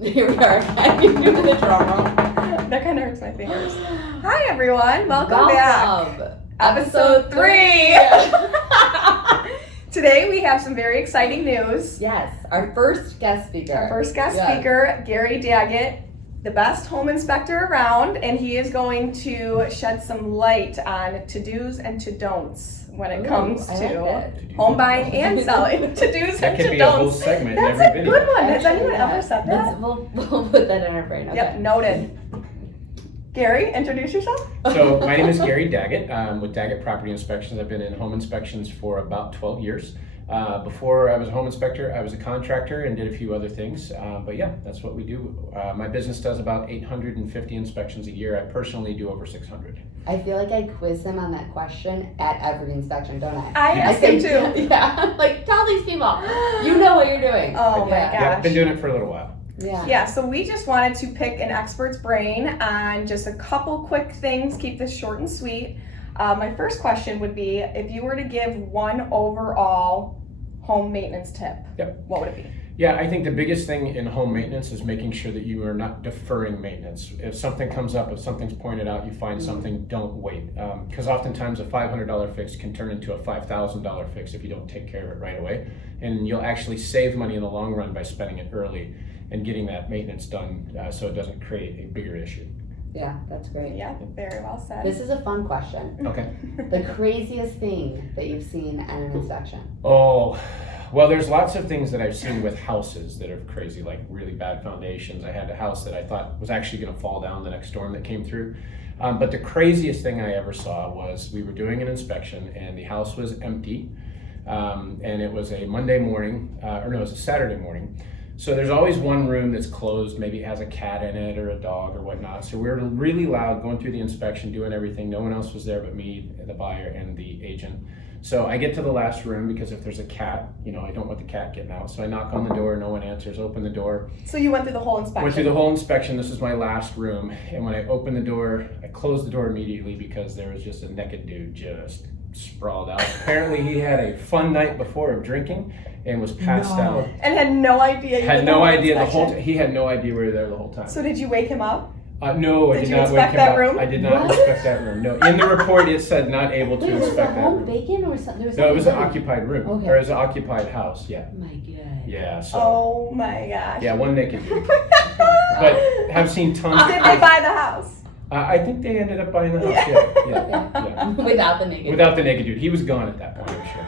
Here we are again. You're doing the drum roll. That kind of hurts my fingers. Hi everyone, welcome back. Episode 3. Today we have some very exciting news. Yes, our first guest speaker. Speaker, Gary Dagget, the best home inspector around, and he is going to shed some light on to-dos and to-don'ts when it comes to home buying and selling. To-dos and to-don'ts. That could be a whole segment in every That's a video. good one. Has anyone ever said that? We'll put that in our brain. Okay. Yep, noted. Gary, introduce yourself. So my name is Gary Dagget. With Dagget Property Inspections. I've been in home inspections for about 12 years. Before I was a home inspector, I was a contractor and did a few other things. But yeah, that's what we do. My business does about 850 inspections a year. I personally do over 600. I feel like I quiz him on that question at every inspection, don't I? I asked him too. Yeah, like tell these people, you know what you're doing. Oh my gosh. Yeah, I've been doing it for a little while. Yeah, so we just wanted to pick an expert's brain on just a couple quick things, keep this short and sweet. My first question would be, if you were to give one overall home maintenance tip, what would it be? Yeah, I think the biggest thing in home maintenance is making sure that you are not deferring maintenance. If something comes up, if something's pointed out, you find something, don't wait. Because oftentimes a $500 fix can turn into a $5,000 fix if you don't take care of it right away. And you'll actually save money in the long run by spending it early and getting that maintenance done so it doesn't create a bigger issue. Yeah, that's great. Yeah, very well said. This is a fun question. Okay. The craziest thing that you've seen at an inspection? Oh, well, there's lots of things that I've seen with houses that are crazy, like really bad foundations. I had a house that I thought was actually going to fall down the next storm that came through. But the craziest thing I ever saw was we were doing an inspection and the house was empty. And it was a Monday morning, it was a Saturday morning. So there's always one room that's closed, maybe it has a cat in it or a dog or whatnot. So we were really loud going through the inspection, doing everything. No one else was there but me, the buyer, and the agent. So I get to the last room because if there's a cat, I don't want the cat getting out. So I knock on the door, no one answers, open the door. So you went through the whole inspection? Went through the whole inspection. This is my last room. And when I opened the door, I closed the door immediately because there was just a naked dude just sprawled out. Apparently he had a fun night before of drinking and was passed out. And had no idea. He had no idea we were there the whole time. So did you wake him up? No, I did not wake him up. I did not inspect that room. No, in the report it said not able to inspect that room. Was the home vacant or something? No, it was an occupied room. Okay. Or it was an occupied house, yeah. Oh my God. Yeah, so. Oh my gosh. Yeah, one naked dude. But have seen tons of. Did they buy the house? I think they ended up buying the house, yeah. Without the naked Without the naked dude. He was gone at that point, I'm sure.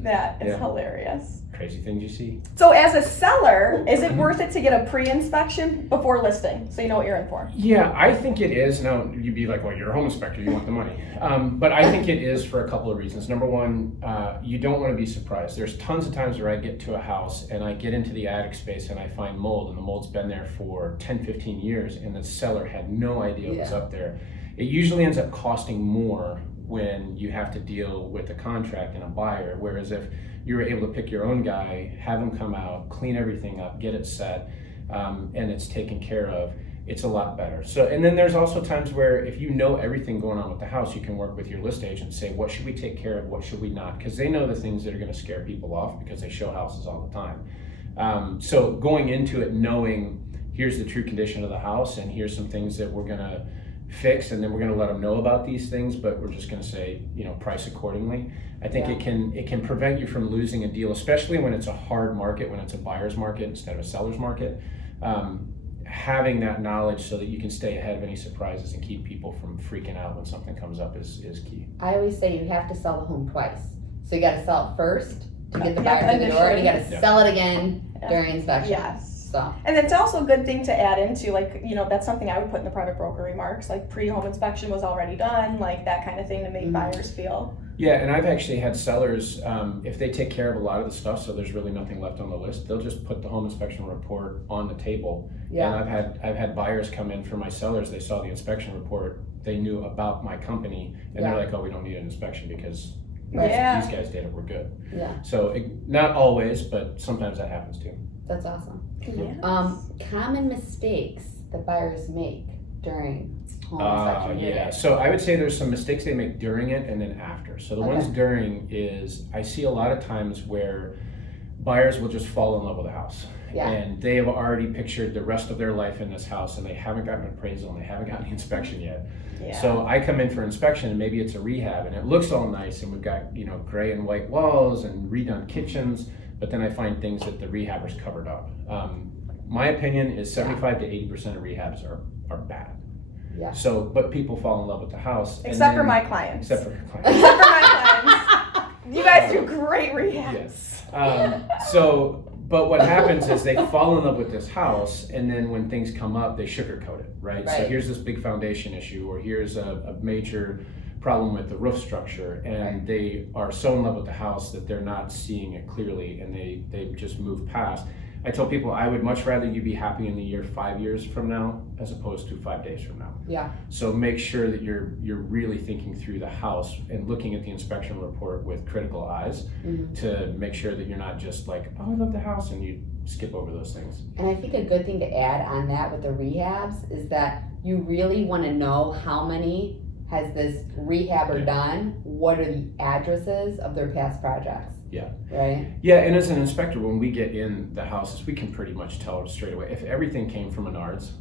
That is hilarious. Crazy things you see. So as a seller, is it worth it to get a pre-inspection before listing so you know what you're in for? Yeah, I think it is. Now, you'd be like, well, you're a home inspector, you want the money. But I think it is for a couple of reasons. Number one, you don't want to be surprised. There's tons of times where I get to a house and I get into the attic space and I find mold, and the mold's been there for 10, 15 years and the seller had no idea what's up there. It usually ends up costing more when you have to deal with a contract and a buyer, whereas if you were able to pick your own guy, have him come out, clean everything up, get it set, and it's taken care of, it's a lot better. So, and then there's also times where if you know everything going on with the house, you can work with your list agent and say, what should we take care of, what should we not? Because they know the things that are going to scare people off because they show houses all the time. So going into it knowing here's the true condition of the house and here's some things that we're going to fix, and then we're going to let them know about these things, but we're just going to say, price accordingly. I think it can prevent you from losing a deal, especially when it's a hard market, when it's a buyer's market instead of a seller's market. Having that knowledge so that you can stay ahead of any surprises and keep people from freaking out when something comes up is key. I always say you have to sell the home twice. So you got to sell it first to get the buyer through the door, and you got to sell it again during inspection. Yes. So. And it's also a good thing to add into, that's something I would put in the private broker remarks, like pre-home inspection was already done, like that kind of thing to make buyers feel. Yeah, and I've actually had sellers, if they take care of a lot of the stuff, so there's really nothing left on the list, they'll just put the home inspection report on the table. Yeah. And I've had buyers come in for my sellers, they saw the inspection report, they knew about my company, and they're like, oh, we don't need an inspection because these guys did it, we're good. Yeah. So not always, but sometimes that happens too. That's awesome. Yes. Common mistakes that buyers make during home inspection. Yeah, so I would say there's some mistakes they make during it and then after. So the ones during is, I see a lot of times where buyers will just fall in love with a house. Yeah. And they have already pictured the rest of their life in this house, and they haven't gotten an appraisal and they haven't gotten the inspection yet. Yeah. So I come in for inspection, and maybe it's a rehab and it looks all nice, and we've got, gray and white walls and redone kitchens, but then I find things that the rehabbers covered up. My opinion is 75 to 80% of rehabs are bad. Yeah. So, but people fall in love with the house. Except for my clients. Except for your clients. Except for my clients. You guys do great rehabs. Yes. But what happens is they fall in love with this house, and then when things come up, they sugarcoat it, right? So here's this big foundation issue, or here's a major problem with the roof structure, and they are so in love with the house that they're not seeing it clearly, and they just move past. I tell people I would much rather you be happy in the year 5 years from now as opposed to 5 days from now. Yeah. So make sure that you're really thinking through the house and looking at the inspection report with critical eyes to make sure that you're not just like, oh, I love the house, and you skip over those things. And I think a good thing to add on that with the rehabs is that you really want to know how many has this rehabber done, what are the addresses of their past projects. Yeah. Right? Yeah, and as an inspector, when we get in the houses, we can pretty much tell straight away. If everything came from Menards,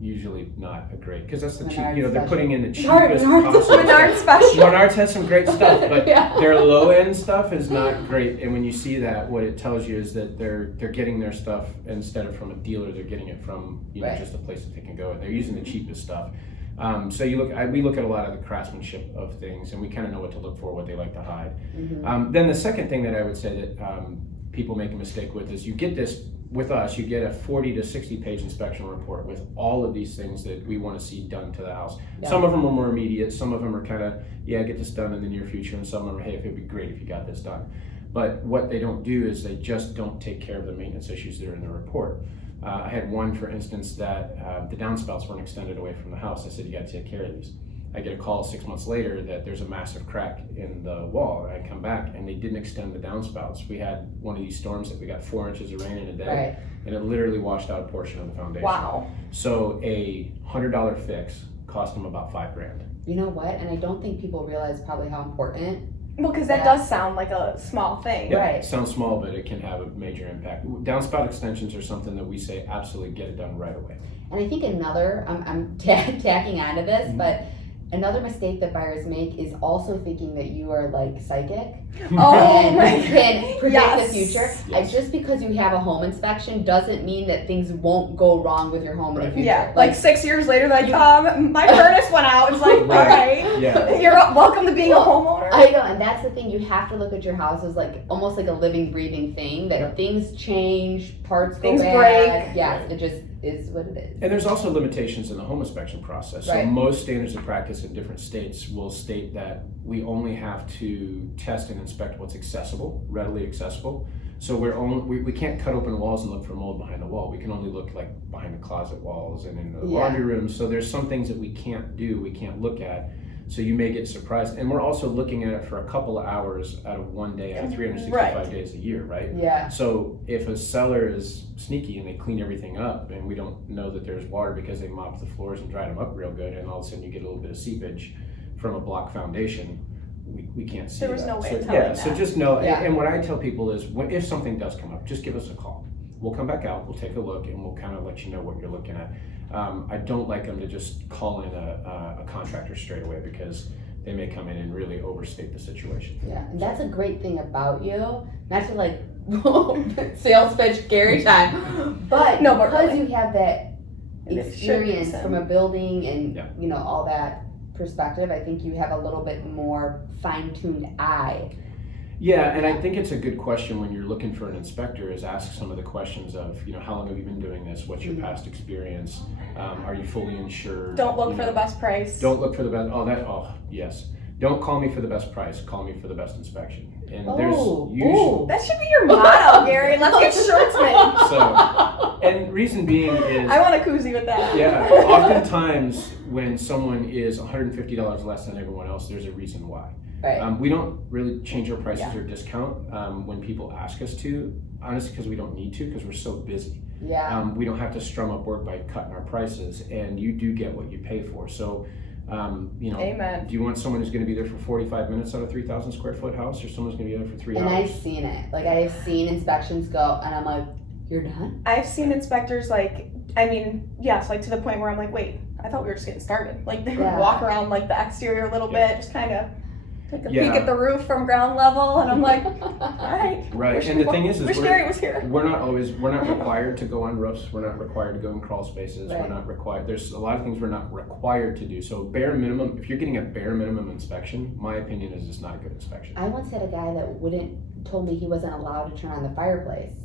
usually not a great, because that's the cheap, they're putting in the cheapest possible stuff. Menards special. Menards has some great stuff, but Yeah. their low end stuff is not great. And when you see that, what it tells you is that they're getting their stuff instead of from a dealer, they're getting it from just a place that they can go, and they're using the cheapest stuff. So we look at a lot of the craftsmanship of things, and we kind of know what to look for, what they like to hide. Then the second thing that I would say that people make a mistake with is you get this with us, you get a 40 to 60 page inspection report with all of these things that we want to see done to the house. Yeah. Some of them are more immediate, some of them are kind of, get this done in the near future, and some of them are, hey, it'd be great if you got this done. But what they don't do is they just don't take care of the maintenance issues that are in the report. I had one, for instance, that the downspouts weren't extended away from the house. I said, you got to take care of these. I get a call 6 months later that there's a massive crack in the wall. I come back and they didn't extend the downspouts. We had one of these storms that we got 4 inches of rain in a day, and it literally washed out a portion of the foundation. Wow. So a $100 fix cost them about $5,000. You know what? And I don't think people realize probably how important. Well, because that does sound like a small thing. Yeah, it sounds small, but it can have a major impact. Downspout extensions are something that we say absolutely get it done right away. And I think another, I'm tacking onto this, but another mistake that buyers make is also thinking that you are like psychic and can predict the future. Yes. Just because you have a home inspection doesn't mean that things won't go wrong with your home in the future. Yeah, like 6 years later, my furnace went out. It's like, all right, you're welcome to being a homeowner. I know, and that's the thing. You have to look at your house as like almost like a living, breathing thing. That things change, parts go things bad. break. Yes, it just is what it is. And there's also limitations in the home inspection process. So most standards of practice in different states will state that we only have to test and inspect what's accessible, readily accessible. So we can't cut open walls and look for mold behind the wall. We can only look like behind the closet walls and in the laundry room. So there's some things that we can't do, we can't look at. So you may get surprised. And we're also looking at it for a couple of hours out of one day out of 365 days a year, right? Yeah. So if a seller is sneaky and they clean everything up and we don't know that there's water because they mopped the floors and dried them up real good, and all of a sudden you get a little bit of seepage from a block foundation, we can't see that. There was no way of telling that. So just know, and what I tell people is if something does come up, just give us a call. We'll come back out, we'll take a look, and we'll kind of let you know what you're looking at. I don't like them to just call in a contractor straight away, because they may come in and really overstate the situation. Yeah, and that's a great thing about you. Not to like sales pitch Gary time, but because you have that experience from a building and all that perspective, I think you have a little bit more fine-tuned eye. Yeah, and I think it's a good question when you're looking for an inspector, is ask some of the questions of, how long have you been doing this? What's your past experience? Are you fully insured? Don't look for the best price. Don't look for the best, yes. Don't call me for the best price, call me for the best inspection. And there's usually... That should be your motto, Gary. Let's get shirts made. So, and reason being is... I want a koozie with that. Yeah, oftentimes when someone is $150 less than everyone else, there's a reason why. Right. We don't really change our prices or discount when people ask us to, honestly, because we don't need to, because we're so busy. Yeah. We don't have to strum up work by cutting our prices, and you do get what you pay for. So Amen. Do you want someone who's going to be there for 45 minutes on a 3,000 square foot house, or someone's going to be there for 3 hours? And I've seen it. Like, I have seen inspections go, and I'm like, you're done? I've seen inspectors like to the point where I'm like, wait, I thought we were just getting started. Like they would walk around like the exterior a little bit, just kind of take a peek at the roof from ground level, and I'm like, all right. Right, and the thing is Gary was here. We're not required to go on roofs. We're not required to go in crawl spaces. Right. We're not required. There's a lot of things we're not required to do. So bare minimum, if you're getting a bare minimum inspection, my opinion is it's not a good inspection. I once had a guy that told me he wasn't allowed to turn on the fireplace.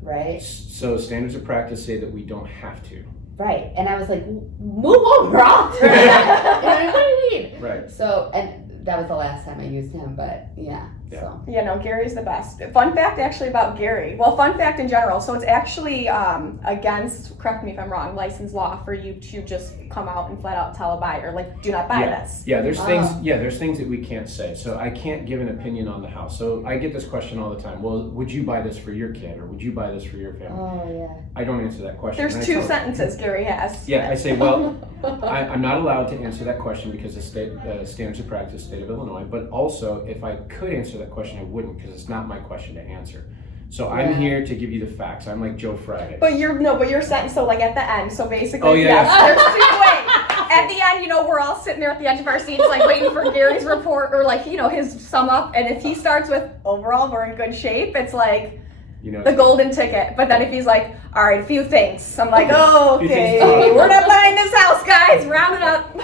Right? So standards of practice say that we don't have to. Right. And I was like, move over, I'll turn it on. What do you mean? Right. So, and that was the last time I used him, but yeah. So. Yeah, no, Gary's the best. Fun fact actually about Gary. Well, fun fact in general. So it's actually against, correct me if I'm wrong, license law for you to just come out and flat out tell a buyer, like, do not buy this. Yeah, there's things that we can't say. So I can't give an opinion on the house. So I get this question all the time. Well, would you buy this for your kid, or would you buy this for your family? Oh, yeah. I don't answer that question. There's two sentences Gary has. Yeah, I say, well, I'm not allowed to answer that question because of standards of practice, state of Illinois. But also, if I could answer that question, I wouldn't, because it's not my question to answer. So I'm here to give you the facts. I'm like Joe Friday. But your sentence, so like at the end, so basically, there's two ways. At the end, we're all sitting there at the edge of our seats, like waiting for Gary's report or like, his sum up. And if he starts with overall we're in good shape, it's like the golden ticket. But then if he's like, all right, a few things, I'm like, oh, okay, we're not buying this house, guys. Round it up.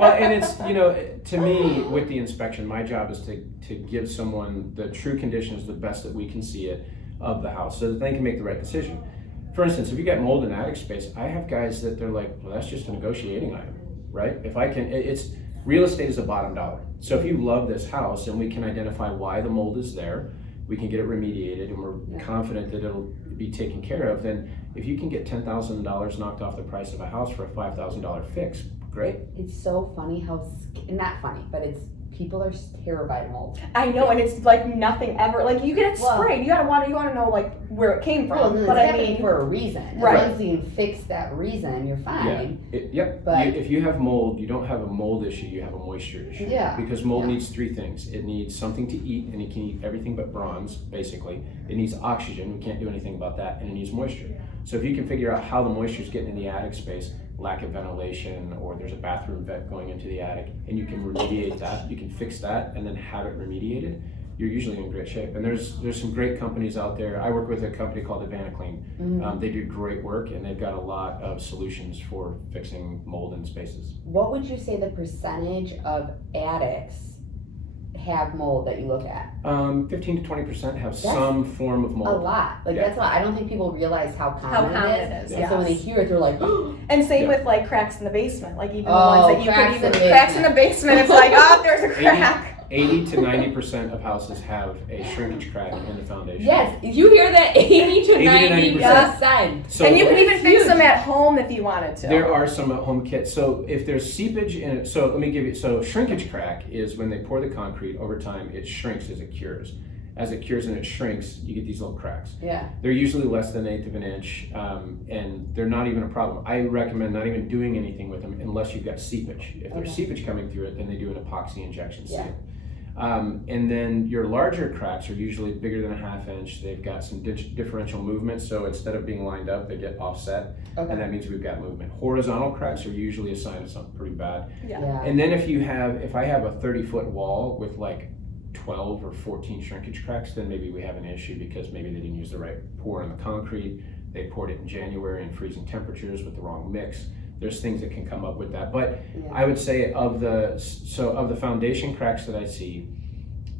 Well, and it's to me with the inspection, my job is to give someone the true conditions, the best that we can see it of the house, so that they can make the right decision. For instance, if you got mold in attic space, I have guys that they're like, well, that's just a negotiating item, right? If I can, it's real estate is a bottom dollar. So if you love this house and we can identify why the mold is there, we can get it remediated, and we're confident that it'll be taken care of, then if you can get $10,000 knocked off the price of a house for a $5,000 fix, great. It's so funny how, not funny, but people are terrified of mold. I know, and it's like nothing ever. Like you get it sprayed, you want to know like where it came from. Well, but I mean, for a reason. Right. As long as you can fix that reason, you're fine. But if you have mold, you don't have a mold issue. You have a moisture issue. Yeah. Because mold needs three things. It needs something to eat, and it can eat everything but bronze, basically. It needs oxygen. We can't do anything about that, and it needs moisture. So if you can figure out how the moisture is getting in the attic space, lack of ventilation, or there's a bathroom vent going into the attic, and you can remediate that, you can fix that, and then have it remediated, you're usually in great shape. And there's some great companies out there. I work with a company called Advanaclean. Mm-hmm. They do great work, and they've got a lot of solutions for fixing mold in spaces. What would you say the percentage of attics have mold that you look at? 15 to 20% have some form of mold. A lot. That's why I don't think people realize how common it is. Yes. So when they hear it, they're like, and same with like cracks in the basement, like even the ones that you could even cracks cracks in the basement. It's like, oh, there's a crack. 80 to 90% of houses have a shrinkage crack in the foundation. Yes, you hear that? 80 to 90%. So and you can even fix them at home if you wanted to. There are some at-home kits. So if there's seepage in it, so let me give you, so shrinkage crack is when they pour the concrete, over time it shrinks as it cures. As it cures and it shrinks, you get these little cracks. Yeah. They're usually less than 1/8 of an inch, and they're not even a problem. I recommend not even doing anything with them unless you've got seepage. If there's seepage coming through it, then they do an epoxy injection seal. And then your larger cracks are usually bigger than 1/2 inch. They've got some differential movement, so instead of being lined up, they get offset, and that means we've got movement. Horizontal cracks are usually a sign of something pretty bad. And then if I have a 30-foot wall with like 12 or 14 shrinkage cracks, then maybe we have an issue because maybe they didn't use the right pour in the concrete. They poured it in January in freezing temperatures with the wrong mix. There's things that can come up with that. But I would say of the foundation cracks that I see,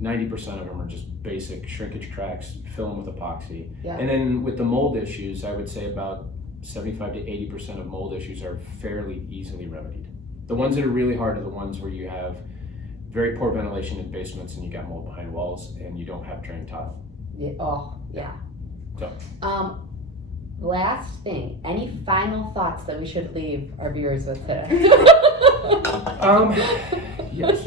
90% of them are just basic shrinkage cracks, fill them with epoxy. And then with the mold issues, I would say about 75 to 80% of mold issues are fairly easily remedied. The ones that are really hard are the ones where you have very poor ventilation in basements and you got mold behind walls and you don't have drain tile. So. Last thing, any final thoughts that we should leave our viewers with today? Yes.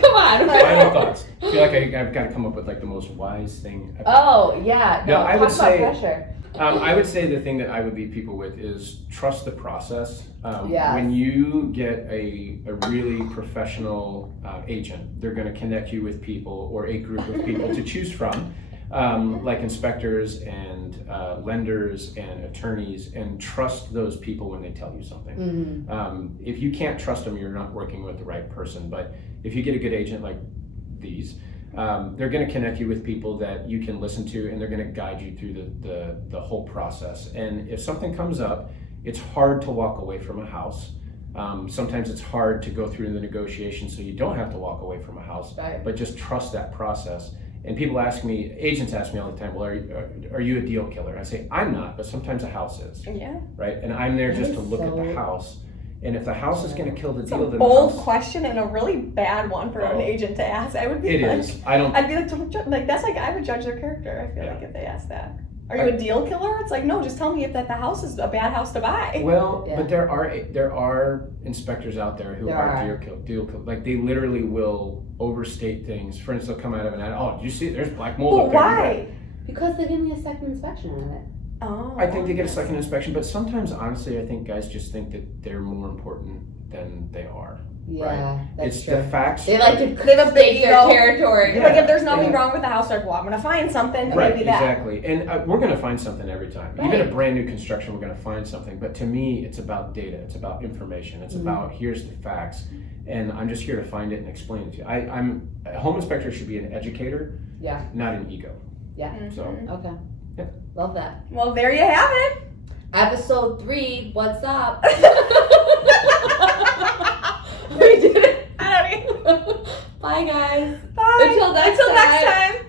Come on. Final thoughts. I feel like I've got to come up with like the most wise thing. No, I would say. Pressure. I would say the thing that I would leave people with is trust the process. Yes. When you get a really professional agent, they're going to connect you with people or a group of people to choose from, like inspectors and lenders and attorneys, and trust those people when they tell you something. If you can't trust them, you're not working with the right person. But if you get a good agent like these, they're going to connect you with people that you can listen to, and they're going to guide you through the whole process. And if something comes up, it's hard to walk away from a house. Sometimes it's hard to go through the negotiation, so you don't have to walk away from a house, Right. but just trust that process. And people ask me, agents ask me all the time, well, are you a deal killer? I say, I'm not, but sometimes a house is, Yeah. right? And I'm there just That to is look at the so- house. And if the house is going to kill the It's deal, a then bold the house... question and a really bad one for an Oh. agent to ask. I would be It like, is. I don't... I'd be like, don't like that's like I would judge their character. I feel Yeah. like if they ask that. Are you a deal killer? It's like, no, just tell me if the house is a bad house to buy. Well, Yeah. but there are inspectors out there who There are are. deal kill. Like they literally will overstate things. For instance, they'll come out of an ad. Oh, do you see? There's black mold But up there. why? Because they give me a second inspection on it. Oh. I think they get a second inspection, but sometimes, honestly, I think guys just think that they're more important than they are. Yeah, that's It's true. the facts. They like to They have a big state their ego. territory. Yeah. Like if there's nothing Yeah. wrong with the house, like, well, I'm gonna find something. Right, Maybe that. exactly. And we're going to find something every time. Even Right. a brand new construction, we're going to find something. But to me, it's about data. It's about information. It's about here's the facts. And I'm just here to find it and explain it to you. A home inspector should be an educator, Yeah. not an ego. Yeah. So, Okay. Yeah. Love that. Well, there you have it. Episode 3, what's up? We did it. I don't even. Bye, guys. Bye. Until next Until next time. time.